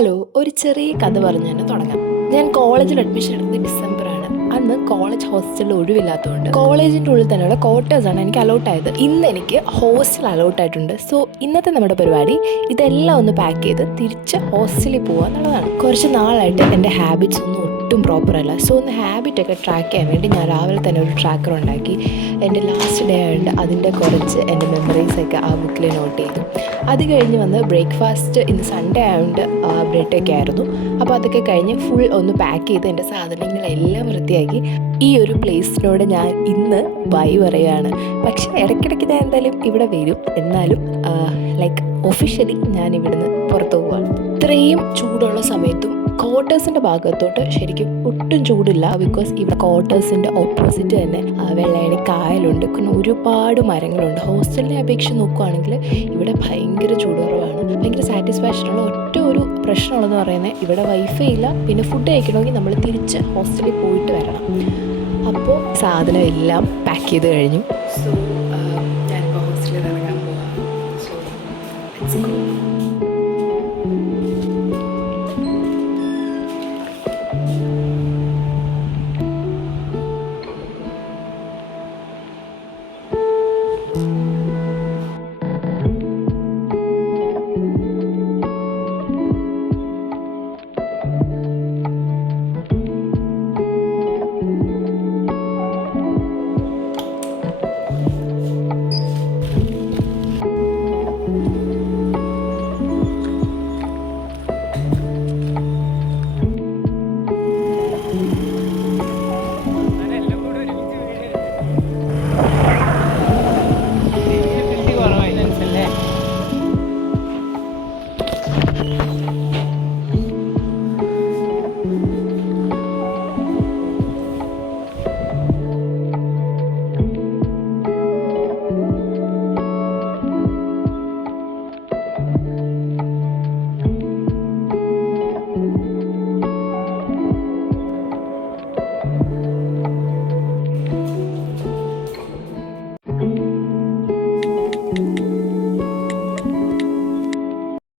Hello, ഒരു ചെറിയ കഥ പറഞ്ഞു തന്നെ തുടങ്ങാം. ഞാൻ കോളേജിൽ അഡ്മിഷൻ എടുത്തത് ഡിസംബറാണ്. അന്ന് കോളേജ് ഹോസ്റ്റലിൽ ഒഴിവില്ലാത്തതുകൊണ്ട് കോളേജിൻ്റെ ഉള്ളിൽ തന്നെയുള്ള ക്വാർട്ടേഴ്സാണ് എനിക്ക് അലോട്ടായത്. ഇന്ന് എനിക്ക് ഹോസ്റ്റൽ അലോട്ടായിട്ടുണ്ട്. സോ ഇന്നത്തെ നമ്മുടെ പരിപാടി ഇതെല്ലാം ഒന്ന് പാക്ക് ചെയ്ത് തിരിച്ച് ഹോസ്റ്റലിൽ പോകുക എന്നുള്ളതാണ്. കുറച്ച് നാളായിട്ട് എൻ്റെ ഹാബിറ്റ്സ് ഒന്നും ഒട്ടും പ്രോപ്പറല്ല. സോ ഒന്ന് ഹാബിറ്റൊക്കെ ട്രാക്ക് ചെയ്യാൻ വേണ്ടി ഞാൻ രാവിലെ തന്നെ ഒരു ട്രാക്കർ ഉണ്ടാക്കി. എൻ്റെ ലാസ്റ്റ് ഡേ ആയതുകൊണ്ട് അതിൻ്റെ കുറച്ച് എൻ്റെ മെമ്മറീസൊക്കെ ആ ബുക്കിൽ നോട്ട് ചെയ്തു. അത് കഴിഞ്ഞ് വന്ന് ബ്രേക്ക്ഫാസ്റ്റ് ഇന്ന് സൺഡേ ആയതുകൊണ്ട് ബ്രെഡൊക്കെ ആയിരുന്നു. അപ്പോൾ അതൊക്കെ കഴിഞ്ഞ് ഫുൾ ഒന്ന് പാക്ക് ചെയ്ത് എൻ്റെ സാധനങ്ങളെല്ലാം വൃത്തിയാക്കി ഈ ഒരു പ്ലേസിനോട് ഞാൻ ഇന്ന് ബൈ പറയുകയാണ്. പക്ഷേ ഇടയ്ക്കിടയ്ക്ക് ഞാൻ എന്തായാലും ഇവിടെ വരും. എന്നാലും ലൈക്ക് ഒഫീഷ്യലി ഞാൻ ഇവിടുന്ന് പുറത്തു പോവുകയാണ്. ഇത്രയും ചൂടുള്ള സമയത്തും ക്വാർട്ടേഴ്സിൻ്റെ ഭാഗത്തോട്ട് ശരിക്കും ഒട്ടും ചൂടില്ല. ബിക്കോസ് ഇവിടെ ക്വാർട്ടേഴ്സിൻ്റെ ഓപ്പോസിറ്റ് തന്നെ വെള്ളയണി കായലുണ്ട്, പിന്നെ ഒരുപാട് മരങ്ങളുണ്ട്. ഹോസ്റ്റലിനെ അപേക്ഷിച്ച് നോക്കുകയാണെങ്കിൽ ഇവിടെ ഭയങ്കര ചൂട് കുറവാണ്. ഭയങ്കര സാറ്റിസ്ഫാക്ഷനുള്ള ഒറ്റ ഒരു പ്രശ്നമുള്ളതെന്ന് പറയുന്നത് ഇവിടെ വൈഫൈ ഇല്ല. പിന്നെ ഫുഡ് കഴിക്കണമെങ്കിൽ നമ്മൾ തിരിച്ച് ഹോസ്റ്റലിൽ പോയിട്ട് വരണം. അപ്പോൾ സാധനം എല്ലാം പാക്ക് ചെയ്ത് കഴിഞ്ഞു. സോ